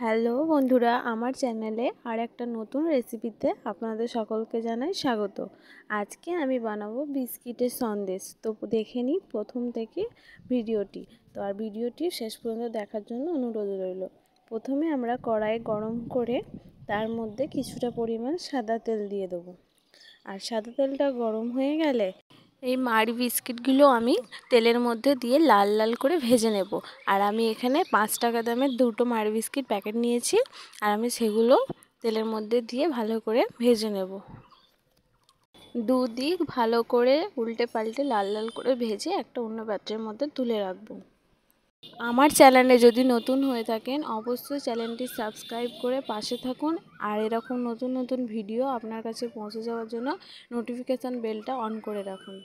Hello বন্ধুরা, আমার চ্যানেলে আর একটা নতুন রেসিপিতে আপনাদের সকলকে জানাই স্বাগত। আজকে আমি বানাবো বিস্কিটের সন্দেশ। তো দেখে নিই প্রথম থেকে ভিডিওটি। তো আর ভিডিওটি শেষ পর্যন্ত দেখার জন্য অনুরোধ রইল। প্রথমে আমরা কড়াই গরম করে তার মধ্যে কিছুটা পরিমাণ সাদা তেল দিয়ে দেবো। আর সাদা তেলটা গরম হয়ে গেলে এই মাড়ি বিস্কিটগুলো আমি তেলের মধ্যে দিয়ে লাল লাল করে ভেজে নেব। আর আমি এখানে 5 টাকা দামের দুটো মাড়ি বিস্কিট প্যাকেট নিয়েছি, আর আমি সেগুলো তেলের মধ্যে দিয়ে ভালো করে ভেজে নেব। দুদিক ভালো করে উল্টে পাল্টে লাল লাল করে ভেজে একটা অন্য পাত্রের মধ্যে তুলে রাখবো। আমার চ্যানেলে যদি নতুন হয়ে থাকেন অবশ্যই চ্যানেলটি সাবস্ক্রাইব করে পাশে থাকুন। আর এরকম নতুন নতুন ভিডিও আপনার কাছে পৌঁছে যাওয়ার জন্য নোটিফিকেশান বেলটা অন করে রাখুন।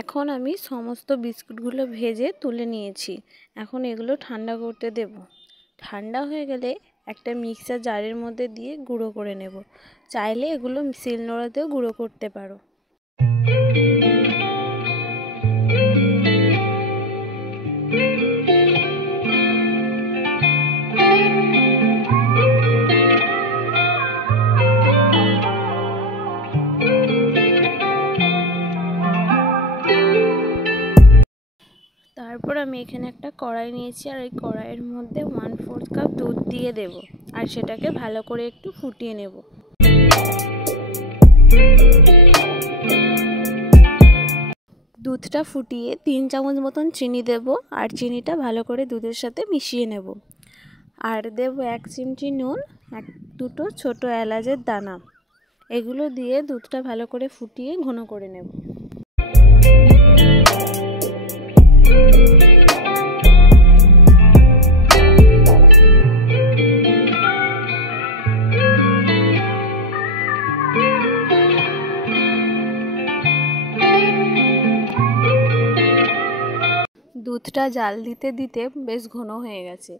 এখন আমি সমস্ত বিস্কুটগুলো ভেজে তুলে নিয়েছি। এখন এগুলো ঠান্ডা করতে দেব। ঠান্ডা হয়ে গেলে একটা মিক্সার জারের মধ্যে দিয়ে গুঁড়ো করে নেব। চাইলে এগুলো শিলনোড়াতেও গুঁড়ো করতে পারো। তারপর আমি এখানে একটা কড়াই নিয়েছি, আর এই কড়াইয়ের মধ্যে 1/4 কাপ দুধ দিয়ে দেব। আর সেটাকে ভালো করে একটু ফুটিয়ে নেব। দুধটা ফুটিয়ে 3 চামচ মতন চিনি দেব, আর চিনিটা ভালো করে দুধের সাথে মিশিয়ে নেব। আর দেব 1 চিমটি নুন, দুটো ছোট এলাচের দানা। এগুলো দিয়ে দুধটা ভালো করে ফুটিয়ে ঘন করে নেব। দুধটা জাল দিতে দিতে বেশ ঘন হয়ে গেছে।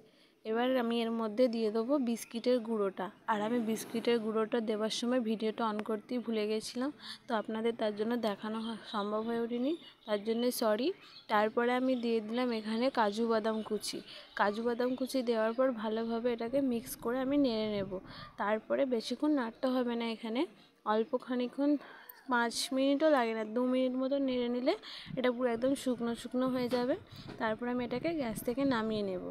এবার আমি এর মধ্যে দিয়ে দেবো বিস্কিটের গুঁড়োটা। আর আমি বিস্কিটের গুঁড়োটা দেওয়ার সময় ভিডিওটা অন করতেই ভুলে গেছিলাম, তো আপনাদের তার জন্য দেখানো সম্ভব হয়ে ওঠেনি, তার জন্য সরি। তারপরে আমি দিয়ে দিলাম এখানে কাজু বাদাম কুচি। কাজু বাদাম কুচি দেওয়ার পর ভালোভাবে এটাকে মিক্স করে আমি নেড়ে নেব। তারপরে বেশিক্ষণ নাড়তে হবে না, এখানে অল্প খানিকক্ষণ 5 মিনিটও লাগে না, 2 মিনিট মতো নেড়ে নিলে এটা পুরো একদম শুকনো শুকনো হয়ে যাবে। তারপর আমি এটাকে গ্যাস থেকে নামিয়ে নেব।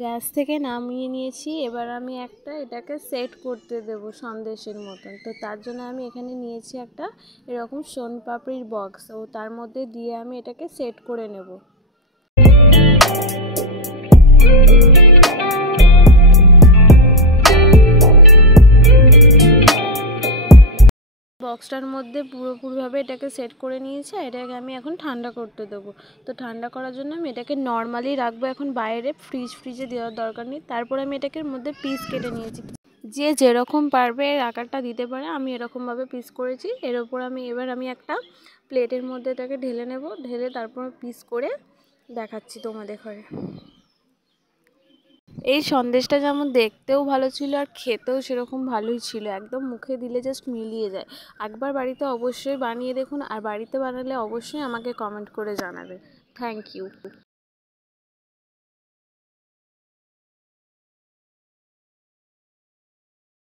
গ্যাস থেকে নামিয়ে নিয়েছি। এবার আমি এটাকে সেট করতে দেব সন্দেশের মতন। তো তার জন্য আমি এখানে নিয়েছি একটা এরকম সোনপাপড়ির বক্স, ও তার মধ্যে দিয়ে আমি এটাকে সেট করে নেব। বক্সটার মধ্যে পুরোপুরিভাবে এটাকে সেট করে নিয়েছি। এটাকে আমি এখন ঠান্ডা করতে দেবো। তো ঠান্ডা করার জন্য আমি এটাকে নর্মালি রাখবো এখন বাইরে, ফ্রিজে দেওয়ার দরকার নেই। তারপর আমি এটাকে মধ্যে পিস কেটে নিয়েছি। যে যেরকম পারবে এর আকারটা দিতে পারে, আমি এরকমভাবে পিস করেছি। এর ওপর এবার আমি একটা প্লেটের মধ্যে এটাকে ঢেলে নেব। ঢেলে তারপর পিস করে দেখাচ্ছি তোমাদের ঘরে। এই সন্দেশটা যেমন দেখতেও ভালো ছিল আর খেতেও সেরকম ভালোই ছিল, একদম মুখে দিলে জাস্ট মিলিয়ে যায়। একবার বাড়িতে অবশ্যই বানিয়ে দেখুন, আর বাড়িতে বানালে অবশ্যই আমাকে কমেন্ট করে জানাবে। Thank you.